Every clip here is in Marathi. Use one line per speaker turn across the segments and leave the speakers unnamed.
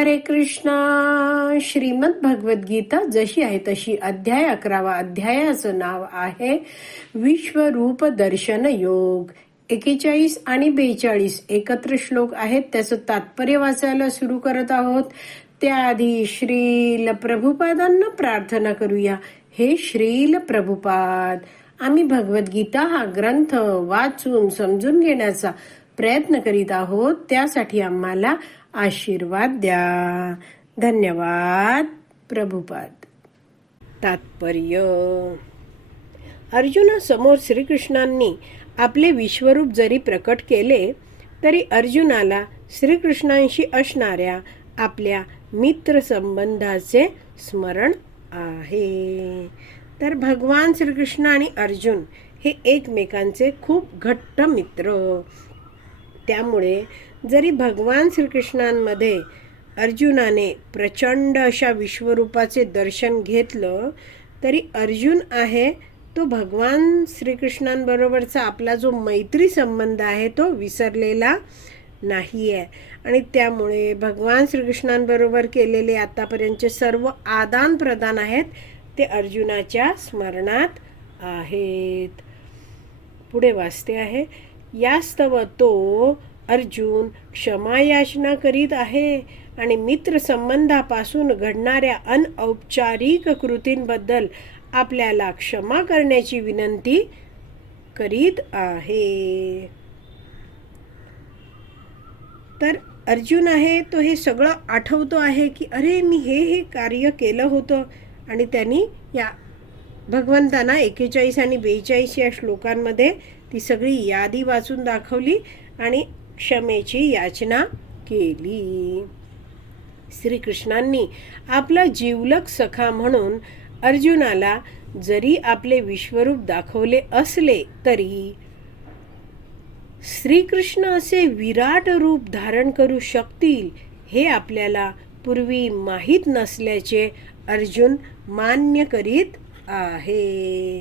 हरे कृष्णा. श्रीमद भगवत गीता जशी आहे तशी अध्याय अकरावा अध्यायाचं नाव आहे विश्वरूप दर्शन योग. एकेचाळीस आणि बेचाळीस एकत्र श्लोक आहेत. त्याचं तात्पर्य वाचायला सुरू करत आहोत. त्याआधी श्रील प्रभुपादांना प्रार्थना करूया. हे श्रील प्रभुपाद आम्ही भगवद्गीता हा ग्रंथ वाचून समजून घेण्याचा प्रयत्न करीत आहोत. त्यासाठी आम्हाला आशीर्वाद द्या. धन्यवाद प्रभुपाद. तात्पर्य. अर्जुनासमोर श्रीकृष्णांनी आपले विश्वरूप जरी प्रकट केले तरी अर्जुनाला श्रीकृष्णांशी असणाऱ्या आपल्या मित्र संबंधाचे स्मरण आहे. तर भगवान श्रीकृष्ण आणि अर्जुन हे एकमेकांचे खूप घट्ट मित्र. त्यामुळे जरी भगवान श्रीकृष्णांमध्ये अर्जुनाने प्रचंड अशा विश्वरूपाचे दर्शन घेतलं तरी अर्जुन आहे तो भगवान श्रीकृष्णांबरोबरचा आपला जो मैत्री संबंध आहे तो विसरलेला नाही आहे आणि त्यामुळे भगवान श्रीकृष्णांबरोबर केलेले आतापर्यंतचे सर्व आदान प्रदान आहेत ते अर्जुनाच्या स्मरणात आहेत. पुढे वाचते आहे यास्तव तो अर्जुन क्षमायाचना करीत आहे आणि मित्र संबंधापासून घडणाऱ्या अनौपचारिक कृतींबद्दल आपल्याला क्षमा करण्याची विनंती करीत आहे. तर अर्जुन आहे तो हे सगळं आठवतो आहे की अरे मी हे हे कार्य केलं होतं आणि त्यांनी या भगवंतांना एकेचाळीस आणि बेचाळीस या श्लोकांमध्ये ती सगळी यादी वाचून दाखवली आणि क्षमेची याचना केली. श्रीकृष्णांनी आपला जीवलक सखा म्हणून अर्जुनाला जरी आपले विश्वरूप दाखवले असले तरी श्रीकृष्ण असे विराट रूप धारण करू शकतील हे आपल्याला पूर्वी माहीत नसल्याचे अर्जुन मान्य करीत आहे.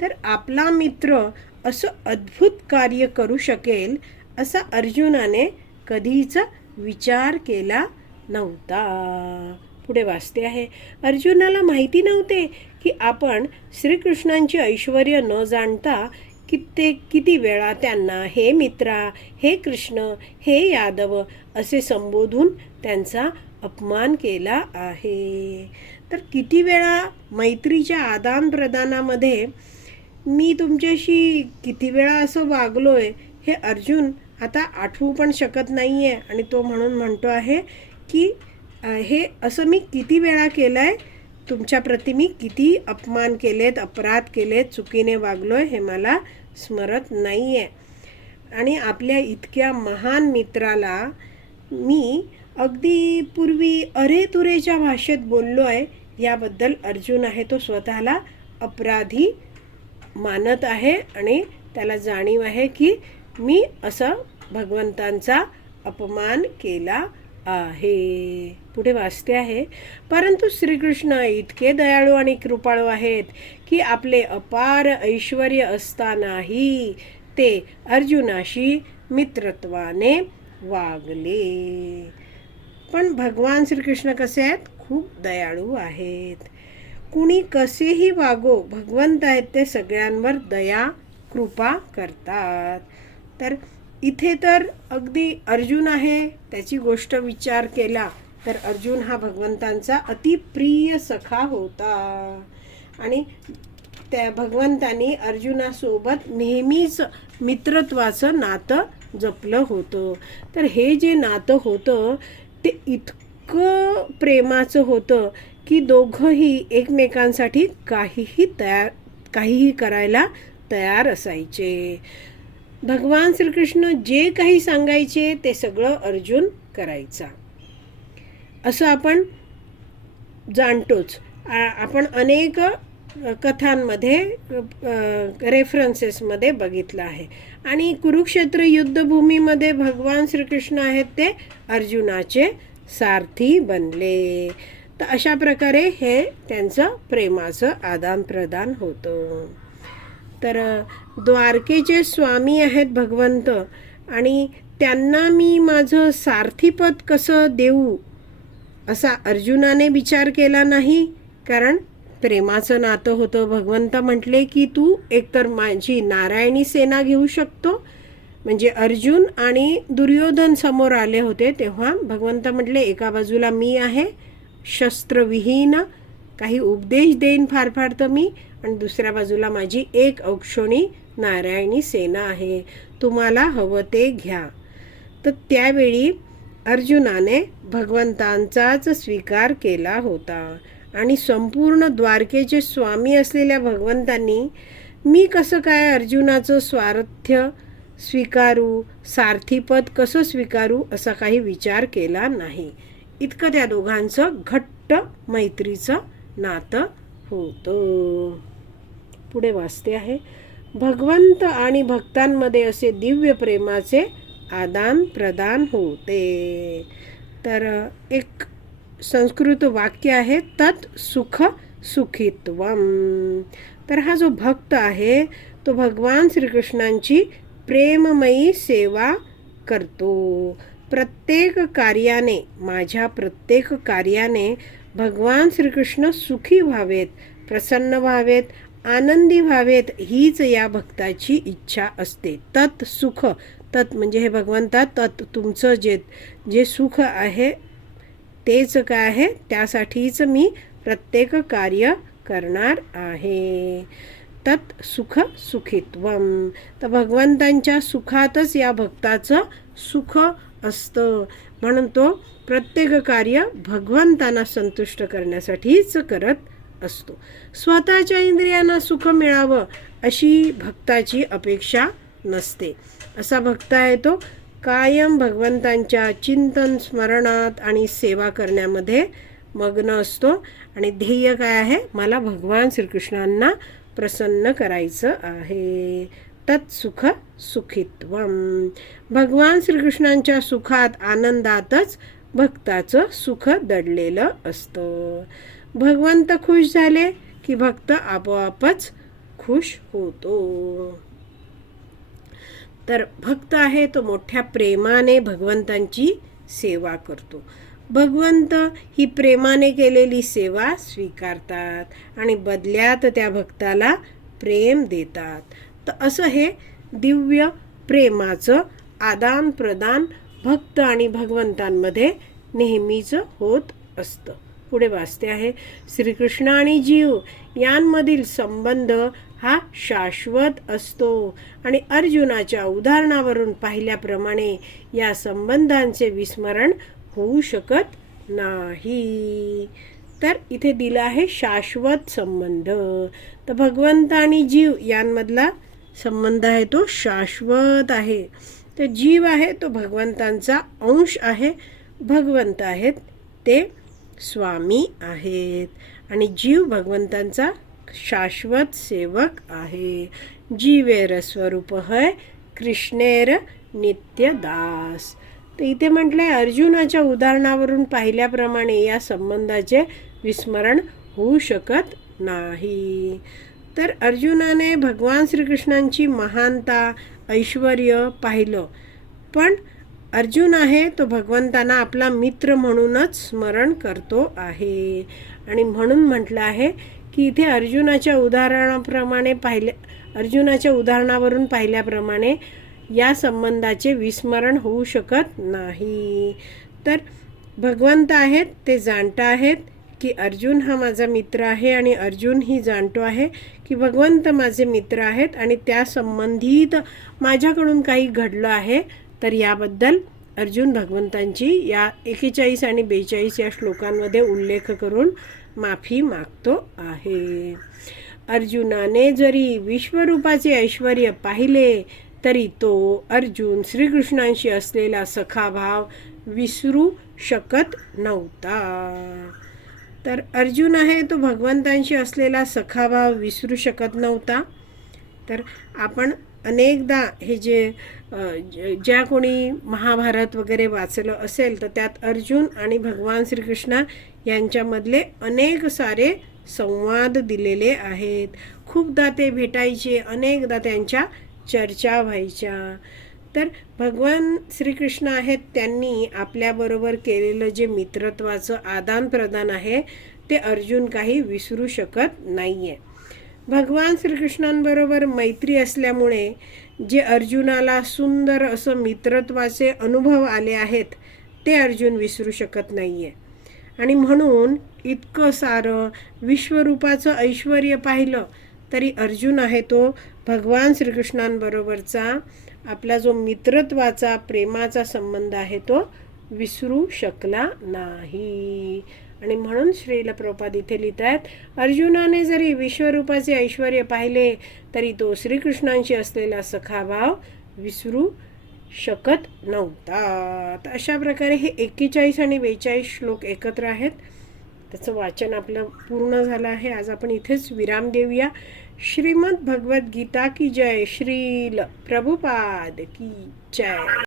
तर आपला मित्र असं अद्भुत कार्य करू शकेल असा अर्जुनाने कधीच विचार केला नव्हता. पुढे वाचते आहे. अर्जुनाला माहिती नव्हते की आपण श्रीकृष्णांची ऐश्वर न जाणता कित्येक किती वेळा त्यांना हे मित्रा हे कृष्ण हे यादव असे संबोधून त्यांचा अपमान केला आहे. तर किती वेळा मैत्रीच्या आदानप्रदानामध्ये मी तुमच्याशी किती वेळा असं वागलो आहे हे अर्जुन आता आठवू पण शकत नाही आहे आणि तो म्हणून म्हणतो आहे की हे असं मी किती वेळा केलं आहे तुमच्याप्रती मी किती अपमान केलेत अपराध केलेत चुकीने वागलो आहे हे मला स्मरत नाही आहे आणि आपल्या इतक्या महान मित्राला मी अगदी पूर्वी अरे तुरेच्या भाषेत बोललो आहे याबद्दल अर्जुन आहे तो स्वतःला अपराधी मानत आहे. आणि त्याला जाणीव आहे की मी असं भगवंतांचा अपमान केला आहे. पुढे वाचते आहे परंतु श्रीकृष्ण इतके दयाळू आणि कृपाळू आहेत की आपले अपार ऐश्वर असतानाही ते अर्जुनाशी मित्रत्वाने वागले. पण भगवान श्रीकृष्ण कसे आहेत? खूप दयाळू आहेत. कुणी कसेही वागो भगवंत आहेत ते सगळ्यांवर दया कृपा करतात. तर इथे तर अगदी अर्जुन आहे त्याची गोष्ट विचार केला तर अर्जुन हा भगवंतांचा अतिप्रिय सखा होता. आणि त्या भगवंतानी अर्जुनासोबत नेहमीच मित्रत्वाचं नातं जपलं होतं. तर हे जे नातं होतं ते इतकं प्रेमाचं होतं की दोघंही एकमेकांसाठी काहीही तयार काहीही करायला तयार असायचे. भगवान श्रीकृष्ण जे काही सांगायचे ते सगळं अर्जुन करायचा. असं आपण जाणतोच. आपण अनेक कथांमध्ये रेफरन्सेसमध्ये बघितलं आहे. आणि कुरुक्षेत्र युद्धभूमीमध्ये भगवान श्रीकृष्ण आहेत ते अर्जुनाचे सारथी बनले. तर अशा प्रकारे हे त्यांचं प्रेमाचं आदानप्रदान होतं. तर द्वारकेचे स्वामी आहेत भगवंत आणि त्यांना मी माझं सारथीपद कसं देऊ असा अर्जुनाने विचार केला नाही कारण प्रेमाचं नातं होतं. भगवंत म्हटले की तू एकतर माझी नारायणी सेना घेऊ शकतो. म्हणजे अर्जुन आणि दुर्योधन समोर आले होते तेव्हा भगवंत म्हटले एका बाजूला मी आहे शस्त्रविहीन काही उपदेश देईन फार फार तर मी. आणि दुसऱ्या बाजूला माझी एक औक्षणी नारायणी सेना आहे. तुम्हाला हवं ते घ्या. तर त्यावेळी अर्जुनाने भगवंतांचाच स्वीकार केला होता. आणि संपूर्ण द्वारकेचे स्वामी असलेल्या भगवंतांनी मी कसं काय अर्जुनाचं स्वार्थ्य स्वीकारू सारथीपद कसं स्वीकारू असा काही विचार केला नाही. इतकं त्या दोघांचं घट्ट मैत्रीचं नातं होतं पुढे वाचते आहे. भगवंत आणि भक्तांमध्ये असे दिव्य प्रेमाचे आदान प्रदान होते. तर एक संस्कृत वाक्य आहे तत् सुख सुखित्वम. तर हा जो भक्त आहे तो भगवान श्रीकृष्णांची प्रेममयी सेवा करतो. प्रत्येक कार्याने माझ्या प्रत्येक कार्याने भगवान श्रीकृष्ण सुखी व्हावेत प्रसन्न व्हावेत आनंदी व्हावेत हीच या भक्ताची इच्छा असते. तत् सुख तत् म्हणजे हे भगवंता तत् तुमचं जे जे सुख आहे तेच काय आहे त्यासाठीच मी प्रत्येक कार्य करणार आहे. तत् सुख सुखित्वम तर भगवंतांच्या सुखातच या भक्ताचं सुख असतं. म्हणून तो प्रत्येक कार्य भगवंतांना संतुष्ट करण्यासाठीच करत असतो. स्वतःच्या इंद्रियांना सुख मिळावं अशी भक्ताची अपेक्षा नसते. असा भक्त आहे तो कायम भगवंतांच्या चिंतन स्मरणात आणि सेवा करण्यामध्ये मग्न असतो. आणि ध्येय काय आहे? मला भगवान श्रीकृष्णांना प्रसन्न करायचं आहे. तत्सुख सुखित्व भगवान श्रीकृष्णांच्या सुखात आनंदातच भक्ताचं सुख दडलेलं असतं. भगवंत खुश झाले की भक्त आपोआपच खुश होतो. तर भक्त आहे तो मोठ्या प्रेमाने भगवंतांची सेवा करतो. भगवंत ही प्रेमाने केलेली सेवा स्वीकारतात आणि बदल्यात त्या भक्ताला प्रेम देतात. तर असं हे दिव्य प्रेमाचं आदान प्रदान भक्त आणि भगवंतांमध्ये नेहमीच होत असतं. पुढे वाचते आहे श्रीकृष्ण आणि जीव यांमधील संबंध हा शाश्वत असतो आणि अर्जुनाच्या उदाहरणावरून पाहिल्याप्रमाणे या संबंधांचे विस्मरण होऊ शकत नाही. तर इथे दिलं आहे शाश्वत संबंध. तर भगवंत आणि जीव यांमधला संबंध आहे तो शाश्वत आहे. तर जीव आहे तो भगवंतांचा अंश आहे. भगवंत आहेत ते स्वामी आहेत. आणि जीव भगवंतांचा शाश्वत सेवक आहे. जीवेर स्वरूप है कृष्णेर नित्यदास तर इथे म्हटलंय अर्जुनाच्या उदाहरणावरून पाहिल्याप्रमाणे या संबंधाचे विस्मरण होऊ शकत नाही. तर अर्जुनाने भगवान श्रीकृष्णांची महानता ऐश्वर पाहिलं. पण अर्जुन आहे तो भगवंतांना आपला मित्र म्हणूनच स्मरण करतो आहे. आणि म्हणून म्हटलं आहे की इथे अर्जुनाच्या उदाहरणाप्रमाणे पाहिले अर्जुनाच्या उदाहरणावरून पाहिल्याप्रमाणे या संबंधाचे विस्मरण होऊ शकत नाही. तर भगवंत आहेत ते जाणता आहेत की अर्जुन हा माझा मित्र आहे आणि अर्जुन ही जाणतो आहे की भगवंत माझे मित्र आहेत आणि त्या संबंधित माझ्याकडून काही घडलं आहे तर याबद्दल अर्जुन भगवंतांची या एकेचाळीस आणि बेचाळीस या श्लोकांमध्ये उल्लेख करून माफी मागतो आहे. अर्जुनाने जरी विश्वरूपाचे ऐश्वर पाहिले तरी तो अर्जुन श्रीकृष्णांशी असलेला सखाभाव विसरू शकत नव्हता. तर अर्जुन आहे तो भगवंतांशी असलेला सखाभाव विसरू शकत नव्हता. तर आपण अनेकदा हे जे ज- ज्या कोणी महाभारत वगैरे वाचलं असेल तर त्यात अर्जुन आणि भगवान श्रीकृष्ण यांच्यामधले अनेक सारे संवाद दिलेले आहेत. खूपदा ते भेटायचे अनेकदा त्यांच्या चर्चा व्हायच्या. तर भगवान श्रीकृष्ण आहेत त्यांनी आपल्याबरोबर केलेलं जे मित्रत्वाचं आदान प्रदान आहे ते अर्जुन काही विसरू शकत नाही आहे भगवान श्रीकृष्णांबरोबर मैत्री असल्यामुळे जे अर्जुनाला सुंदर असं मित्रत्वाचे अनुभव आले आहेत ते अर्जुन विसरू शकत नाही आहे आणि म्हणून इतकं सारं विश्वरूपाचं ऐश्वर पाहिलं तरी अर्जुन आहे तो भगवान श्रीकृष्णांबरोबरचा आपला जो मित्रत्वाचा प्रेमाचा संबंध आहे तो विसरू शकला नाही. आणि म्हणून श्रील प्रपाद इथे लिहित आहेत अर्जुनाने जरी विश्वरूपाचे ऐश्वर पाहिले तरी तो श्रीकृष्णांशी असलेला सखाभाव विसरू शकत नव्हता. तर अशा प्रकारे हे एक्केचाळीस आणि बेचाळीस श्लोक एकत्र आहेत. त्याचं वाचन आपलं पूर्ण झालं आहे. आज आपण इथेच विराम देऊया. श्रीमद भगवद्गीता की जय श्रील प्रभुपाद की जय।